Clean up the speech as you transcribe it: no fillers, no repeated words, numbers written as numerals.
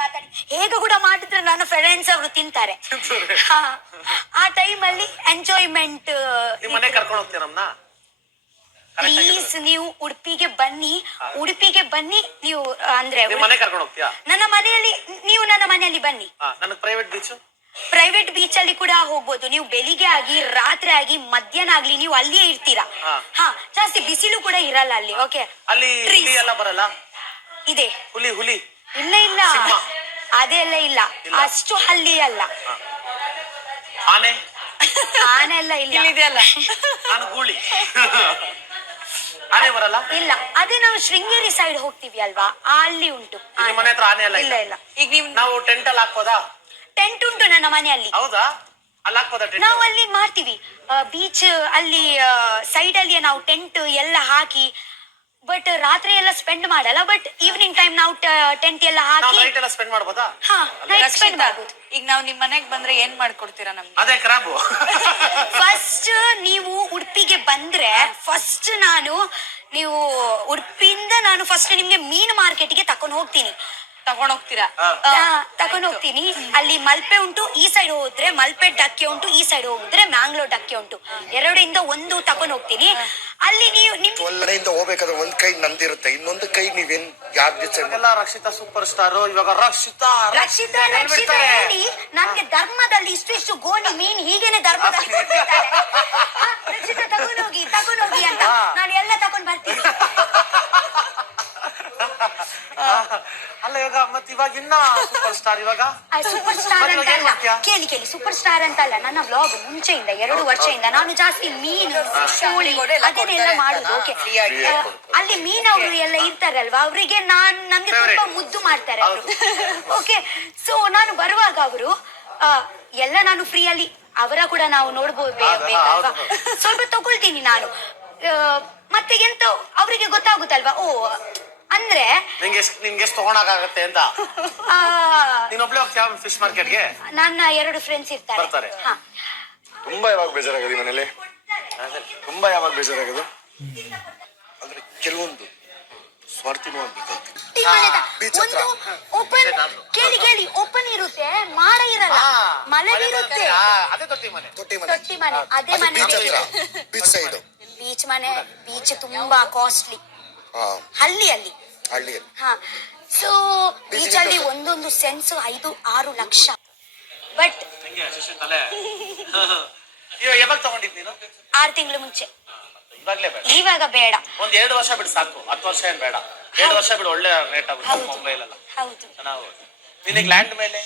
ಮಾತಾಡಿ ಹೇಗೆ ಕೂಡ ಮಾಡಿದ್ರೆ ನನ್ನ ಫ್ರೆಂಡ್ಸ್ ಅವರು ತಿಂತಾರೆ. ಆ ಟೈಮಲ್ಲಿ ಎಂಜಾಯ್ಮೆಂಟ್. ಕರ್ಕೊಂಡು ಹೋಗ್ತೀರಾ ನಮ್ಮನ್ನ? ಪ್ಲೀಸ್ ನೀವು ಉಡುಪಿಗೆ ಬನ್ನಿ. ಉಡುಪಿಗೆ ಬನ್ನಿ ನೀವು. ಅಂದ್ರೆ ಮನೆ ಕರ್ಕೊಂಡು ಹೋಗ್ತೀಯಾ? ನನ್ನ ಮನೆಯಲ್ಲಿ ನೀವು ನನ್ನ ಮನೆಯಲ್ಲಿ ಬನ್ನಿ. ನನಗೆ ಪ್ರೈವೇಟ್ ಬೀಚ್. ಪ್ರೈವೇಟ್ ಬೀಚ್ ಅಲ್ಲಿ ಕೂಡ ಹೋಗ್ಬೋದು. ನೀವು ಬೆಳಿಗ್ಗೆ ಆಗಿ ರಾತ್ರಿ ಆಗಿ ಮಧ್ಯಾಹ್ನ ಆಗ್ಲಿ ನೀವು ಅಲ್ಲಿಯೇ ಇರ್ತೀರಾ. ಜಾಸ್ತಿ ಬಿಸಿಲು ಕೂಡ ಇರಲ್ಲ ಅಲ್ಲಿ. ಓಕೆ, ಅಲ್ಲಿ ಎಲ್ಲ ಬರಲ್ಲ. ಇದೆ ಹುಲಿ ಇಲ್ಲ ಇಲ್ಲ ಅದೆಲ್ಲ ಇಲ್ಲ. ಅಷ್ಟು ಹಳ್ಳಿ ಅಲ್ಲ. ಆನೆ ಎಲ್ಲ ಇಲ್ಲ. ಗೂಳಿ ಆನೆ ಬರಲ್ಲ. ಇಲ್ಲ, ಅದೇ ನಾವು ಶೃಂಗೇರಿ ಸೈಡ್ ಹೋಗ್ತೀವಿ ಅಲ್ವಾ, ಅಲ್ಲಿ ಉಂಟು. ಮನೆ ಹತ್ರ ಆನೆ ಎಲ್ಲ ಇಲ್ಲ ಇಲ್ಲ. ಈಗ ನಾವು ಟೆಂಟ್ ಅಲ್ಲಿ ಹಾಕ್ಬೋದಾ? ಟೆಂಟ್ ಉಂಟು ನನ್ನ ಮನೆಯಲ್ಲಿ. ಹೌದಾ? ಅಲ್ಲಿ ಹಾಕ್ಬೋದಾ? ನಾವು ಅಲ್ಲಿ ಮಾಡ್ತೀವಿ. ಬೀಚ್ ಅಲ್ಲಿ ಸೈಡ್ ಅಲ್ಲಿ ನಾವು ಟೆಂಟ್ ಎಲ್ಲ ಹಾಕಿ, ಬಟ್ ರಾತ್ರಿ ಎಲ್ಲ ಸ್ಪೆಂಡ್ ಮಾಡಲ್ಲ. ಬಟ್ ಈವ್ನಿಂಗ್ ಟೈಮ್ ನಾವು ಟೆಂಟ್ ಎಲ್ಲ ಹಾಕಿ ನೈಟ್ ಎಲ್ಲ ಸ್ಪೆಂಡ್ ಮಾಡಬಹುದಾ? ನೈಟ್ ಸ್ಪೆಂಡ್ ಮಾಡಬಹುದು. ಈಗ ನಾವು ನಿಮ್ ಮನೆಗ್ ಬಂದ್ರೆ ಏನ್ ಮಾಡ್ಕೊಡ್ತೀರಾ ನಮ್ಗೆ? ಅದೇ ಕ್ರಾಬು. ಫಸ್ಟ್ ನೀವು ಉಡುಪಿಗೆ ಬಂದ್ರೆ ನೀವು ಉಡುಪಿಯಿಂದ ನಾನು ಫಸ್ಟ್ ನಿಮ್ಗೆ ಮೀನು ಮಾರ್ಕೆಟ್ಗೆ ತಕೊಂಡು ಹೋಗ್ತೀನಿ. ತಗೊಂಡ್ ಹೋಗ್ತೀರಾ? ತಗೊಂಡ್ ಹೋಗ್ತೀನಿ. ಅಲ್ಲಿ ಮಲ್ಪೆ ಉಂಟು, ಈ ಸೈಡ್ ಹೋದ್ರೆ ಮಲ್ಪೆ ಡಕ್ಕೆ ಉಂಟು, ಈ ಸೈಡ್ ಹೋಗಿದ್ರೆ ಮ್ಯಾಂಗ್ಳೂರ್ ಡಕ್ಕೆ ಉಂಟು. ಎರಡರಿಂದ ಒಂದು ತಗೊಂಡ್ ಹೋಗ್ತೀನಿ. ಅಲ್ಲಿ ನೀವು ಒಳ್ಳೆಯಿಂದ ಹೋಗ್ಬೇಕಾದ್ರೆ ಒಂದ್ ಕೈ ನಂದಿರುತ್ತೆ, ಇನ್ನೊಂದು ಕೈ ನೀವೇನ್ ಎಲ್ಲ ರಕ್ಷಿತಾ ಸೂಪರ್ ಸ್ಟಾರ್. ಇವಾಗ ರಕ್ಷಿತಾ ಹೇಳಿ ನನ್ಗೆ ಧರ್ಮದಲ್ಲಿ ಇಷ್ಟು ಗೋಣಿ ಮೀನ್ ಹೀಗೇನೆ ಧರ್ಮದಲ್ಲಿ ರಕ್ಷಿತಾ ತಗೊಂಡೋಗಿ ಅಂತ ನಾನು ಎಲ್ಲ ತಗೊಂಡ್ ಬರ್ತೀನಿ. ಅಲ್ಲ ಇವಾಗ ಮತ್ತೆ ಇವಾಗ ಇನ್ನ ಸೂಪರ್ ಸ್ಟಾರ್. ಇವಾಗ ಸೂಪರ್ ಸ್ಟಾರ್ ಅಂತ ಅಲ್ಲ, ಕೇಳಿ ಸೂಪರ್ ಸ್ಟಾರ್ ಅಂತ ಅಲ್ಲ. ನನ್ನ ವ್ಲಾಗ್ ಮುಂಚೆಯಿಂದ 2 ವರ್ಷದಿಂದ ನಾನು ಜಾಸ್ತಿ ಮೀನು ಕೋಳಿ ಅದನ್ನೆಲ್ಲ ಮಾಡುದು. ಓಕೆ, ಅಲ್ಲಿ ಮೀನವರು ಎಲ್ಲ ಇರ್ತಾರಲ್ವಾ, ಅವರಿಗೆ ನನ್ಗೆ ತುಂಬಾ ಮುದ್ದು ಮಾಡ್ತಾರೆ ಅವರು. ಓಕೆ, ಸೊ ನಾನು ಬರುವಾಗ ಅವರು ಎಲ್ಲ ನಾನು ಫ್ರೀಯಲ್ಲಿ ಅವರ ಕೂಡ ನಾವು ನೋಡ್ಬೋದು ಬೇಕಲ್ವಾ, ಸ್ವಲ್ಪ ತಗೊಳ್ತೀನಿ ನಾನು. ಮತ್ತೆ ಎಂತ ಅವರಿಗೆ ಗೊತ್ತಾಗುತ್ತಲ್ವಾ, ಓ ಅಂದ್ರೆ ನಿನ್ಗೆ ಎಷ್ಟು ತಗೊಳಕಾಗತ್ತೆ ಅಂತ. ನೀನೊಬ್ಳೆ ಹೋಗ್ತೀಯ ಫಿಶ್ ಮಾರ್ಕೆಟ್ಗೆ? ನನ್ನ 2 ಫ್ರೆಂಡ್ಸ್ ಇರ್ತಾರೆ. ತುಂಬಾ ಯಾವಾಗ ಬೇಜಾರಾಗದು ಮನೇಲಿ? ತುಂಬಾ ಯಾವಾಗ ಬೇಜಾರಾಗದು ಅಂದ್ರೆ ಕೆಲವೊಂದು ಸ್ವಾರ್ಥಿನೂ ಆಗ್ಬೇಕಂತ. ಕೇಳಿ ಓಪನ್ ಇರುತ್ತೆ, ಮಾಡ ಇರಲ್ಲ, ಮಲಗಿರುತ್ತೆ. ತೊಟ್ಟಿ ಮನೆ ಅದೇ ಮನೆ. ಬೀಚ್ ಸೈಡ್ ಬೀಚ್ ಮನೆ. ಬೀಚ್ ತುಂಬಾ ಕಾಸ್ಟ್ಲಿ ಹಳ್ಳಿಯಲ್ಲಿ. ಸೊ ಬೀಚ್ ಅಲ್ಲಿ ಒಂದೊಂದು ಸೆನ್ಸ್ 5-6 ಲಕ್ಷ. ಬಟ್ ಯಾವಾಗ ತಗೊಂಡಿದ್ ನೀನು? 6 ತಿಂಗಳು ಮುಂಚೆ. ಇವಾಗ ಬೇಡ, ಒಂದ್ 2 ವರ್ಷ ಬಿಡು ಸಾಕು. 10 ವರ್ಷ ಏನ್ ಬೇಡ. 2 ವರ್ಷ ಬಿಡು, ಒಳ್ಳೆ ರೇಟ್ ಆಗುತ್ತೆ ಮುಂಬೈಲೆಲ್ಲ. ಹೌದು. ಚೆನ್ನಾಗಿ ನಿನಗೆ ಲ್ಯಾಂಡ್ ಮೇಲೆ